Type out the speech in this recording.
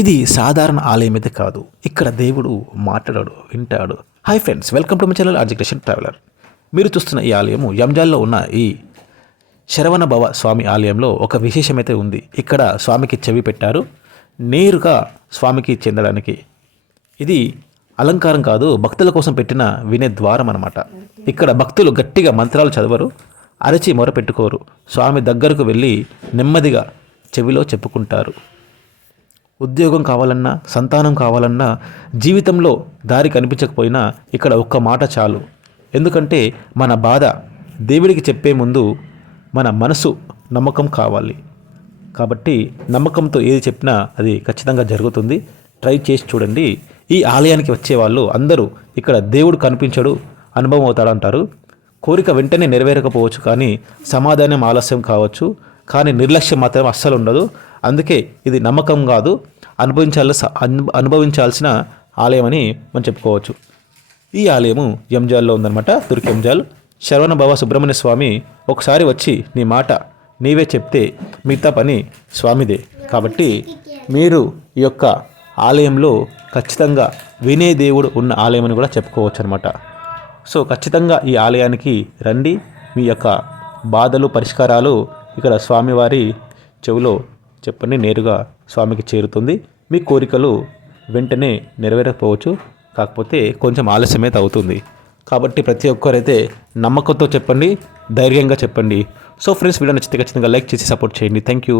ఇది సాధారణ ఆలయం అయితే కాదు. ఇక్కడ దేవుడు మాట్లాడాడు, వింటాడు. Hi friends, welcome to my channel education traveller. మీరు చూస్తున్న ఈ ఆలయము యంజాల్లో ఉన్న ఈ శరవణ భవ స్వామి ఆలయంలో ఒక విశేషమైతే ఉంది. ఇక్కడ స్వామికి చెవి పెట్టారు, నేరుగా స్వామికి చెందడానికి. ఇది అలంకారం కాదు, భక్తుల కోసం పెట్టిన వినే ద్వారం అన్నమాట. ఇక్కడ భక్తులు గట్టిగా మంత్రాలు చదవరు, అరచి మొరపెట్టుకోరు. స్వామి దగ్గరకు వెళ్ళి నెమ్మదిగా చెవిలో చెప్పుకుంటారు. ఉద్యోగం కావాలన్నా, సంతానం కావాలన్నా, జీవితంలో దారి కనిపించకపోయినా ఇక్కడ ఒక్క మాట చాలు. ఎందుకంటే మన బాధ దేవుడికి చెప్పే ముందు మన మనసు నమ్మకం కావాలి. కాబట్టి నమ్మకంతో ఏది చెప్పినా అది ఖచ్చితంగా జరుగుతుంది. ట్రై చేసి చూడండి. ఈ ఆలయానికి వచ్చే వాళ్ళు అందరూ ఇక్కడ దేవుడు కనిపించడు, అనుభవం అవుతాడంటారు. కోరిక వెంటనే నెరవేరకపోవచ్చు, కానీ సమాధానం ఆలస్యం కావచ్చు, కానీ నిర్లక్ష్యం మాత్రం అస్సలు ఉండదు. అందుకే ఇది నమ్మకం కాదు, అనుభవించాల్సిన ఆలయం అని మనం చెప్పుకోవచ్చు. ఈ ఆలయము యంజాల్లో ఉందన్నమాట, తుర్క్ యంజాల్. శరవణ భవ సుబ్రహ్మణ్య స్వామి ఒకసారి వచ్చి నీ మాట నీవే చెప్తే మిగతా పని స్వామిదే. కాబట్టి మీరు ఈ యొక్క ఆలయంలో ఖచ్చితంగా వినే దేవుడు ఉన్న ఆలయం అని కూడా చెప్పుకోవచ్చు అనమాట. సో ఖచ్చితంగా ఈ ఆలయానికి రండి. మీ యొక్క బాధలు, పరిష్కారాలు ఇక్కడ స్వామివారి చెవిలో చెప్పండి, నేరుగా స్వామికి చేరుతుంది. మీ కోరికలు వెంటనే నెరవేరకపోవచ్చు, కాకపోతే కొంచెం ఆలస్యమైతే అవుతుంది. కాబట్టి ప్రతి ఒక్కరైతే నమ్మకంతో చెప్పండి, ధైర్యంగా చెప్పండి. సో ఫ్రెండ్స్, వీడియో నచ్చితే ఖచ్చితంగా లైక్ చేసి సపోర్ట్ చేయండి. Thank you.